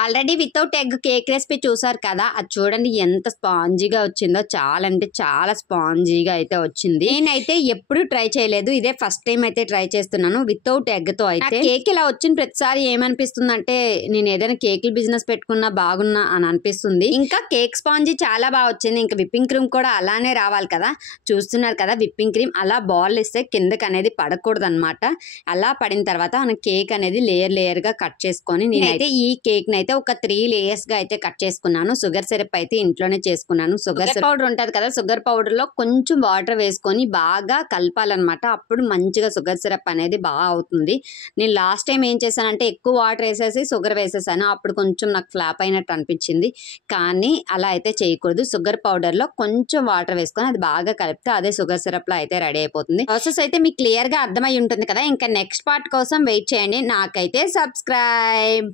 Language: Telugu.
Already without egg cake recipe చూసారు కదా, అది చూడండి ఎంత స్పాంజీగా వచ్చిందో. చాలా అంటే చాలా స్పాంజీగా అయితే వచ్చింది. నేనైతే ఎప్పుడు ట్రై చేయలేదు, ఇదే ఫస్ట్ టైం అయితే ట్రై చేస్తున్నాను వితౌట్ ఎగ్ తో. అయితే కేక్ ఇలా వచ్చిన ప్రతిసారి ఏమనిపిస్తుంది అంటే నేను ఏదైనా కేకులు బిజినెస్ పెట్టుకున్నా బాగున్నా అని అనిపిస్తుంది. ఇంకా కేక్ స్పాంజీ చాలా బాగా వచ్చింది. ఇంకా విప్పింగ్ క్రీమ్ కూడా అలానే రావాలి కదా. చూస్తున్నారు కదా, విప్పింగ్ క్రీమ్ అలా బాల్ ఇస్తే కిందకి అనేది పడకూడదు అనమాట. అలా పడిన తర్వాత మనం కేక్ అనేది లేయర్ లేయర్ గా కట్ చేసుకొని, నేనైతే ఈ కేక్ అయితే ఒక 3 లేయర్స్ గా అయితే కట్ చేసుకున్నాను. షుగర్ సిరప్ అయితే ఇంట్లోనే చేసుకున్నాను. షుగర్ పౌడర్ ఉంటది కదా, షుగర్ పౌడర్ లో కొంచెం వాటర్ వేసుకొని బాగా కలపాలన్నమాట. అప్పుడు మంచిగా షుగర్ సిరప్ అనేది బాగా అవుతుంది. నేను లాస్ట్ టైం ఏం చేశానంటే ఎక్కువ వాటర్ వేసేసి షుగర్ వేసేసాను. అప్పుడు కొంచెం నాకు ఫ్లాప్ అయినట్టు అనిపించింది. కానీ అలా అయితే చేయకూడదు. షుగర్ పౌడర్ లో కొంచెం వాటర్ వేసుకొని అది బాగా కలిపితే అదే షుగర్ సిరప్ లో అయితే రెడీ అయిపోతుంది. ప్రాసెస్ అయితే మీకు క్లియర్ గా అర్థమై ఉంటుంది కదా. ఇంకా నెక్స్ట్ పార్ట్ కోసం వెయిట్ చేయండి. నాకైతే సబ్స్క్రైబ్.